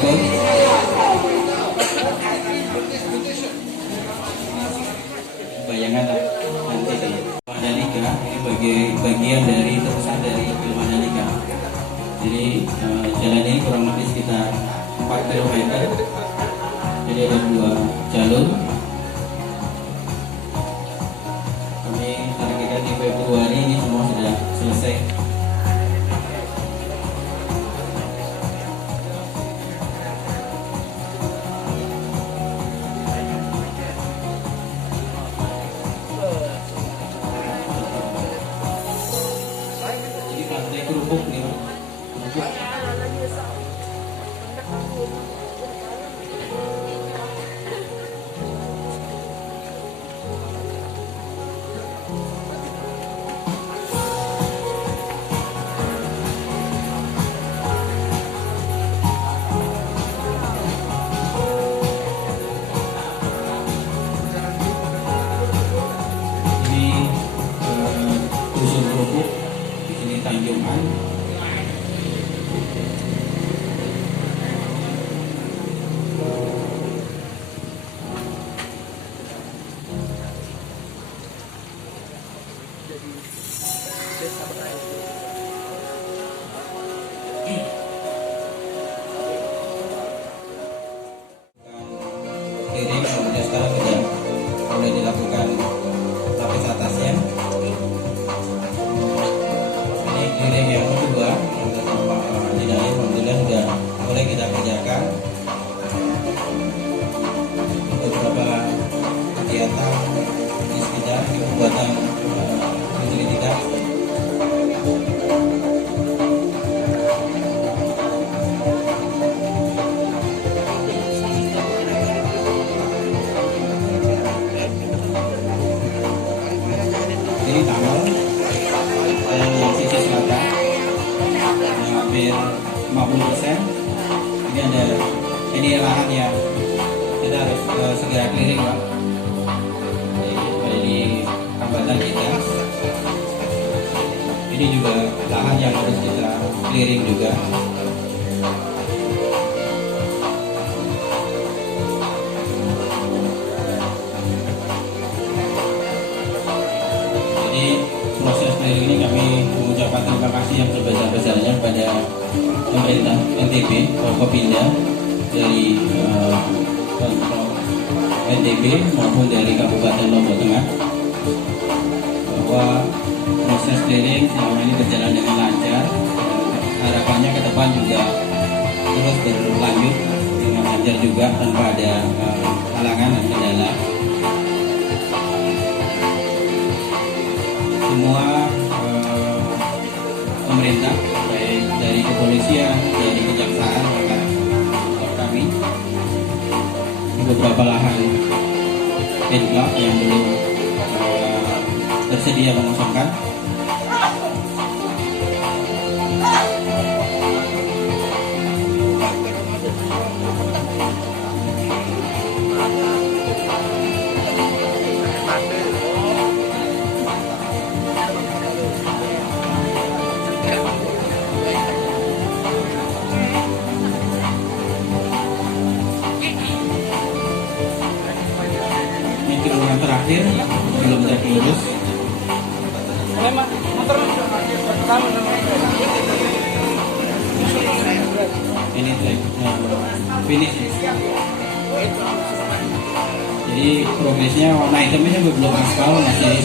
foto. Bayangan lah nanti di Mandalika ini bagian dari terusan dari film Mandalika. Jadi jalan ini kurang lebih sekitar 4 km. Jadi ada 2 jalur. Kami targetkan di Februari ini semua sudah selesai. Jadi pantai Kerupuk nih, Kerupuk. Dusun Kerupuk, di sini Tanjungan. Kiri kemudian sekarang sudah mulai dilakukan lapis atasnya. Ini giring yang kedua yang pertama tidak, alhamdulillah sudah mulai kita kerjakan. Beberapa kegiatan di sekitar pembuatan penyelidikan. Ini tunnel yang sisi selatan yang hampir 50%. Ini lahan yang kita harus segera clearing, Pak. Ini hambatan kita. Ini juga lahan yang harus kita clearing juga. Proses clearing ini kami mengucapkan terima kasih yang sebesar-besarnya kepada pemerintah NTB, Forkopimda, dari NTB maupun dari Kabupaten Lombok Tengah, bahwa proses clearing selama ini berjalan dengan lancar. Harapannya ke depan juga terus berlanjut dengan lancar juga tanpa ada halangan dan kendala. Semua pemerintah, baik dari kepolisian, dari kejaksaan, akan support kami. Di beberapa lahan enclave yang belum tersedia mengosongkan. Yang terakhir belum jadi lulus. Ini finish. Jadi progresnya warna hitamnya belum aspal, masih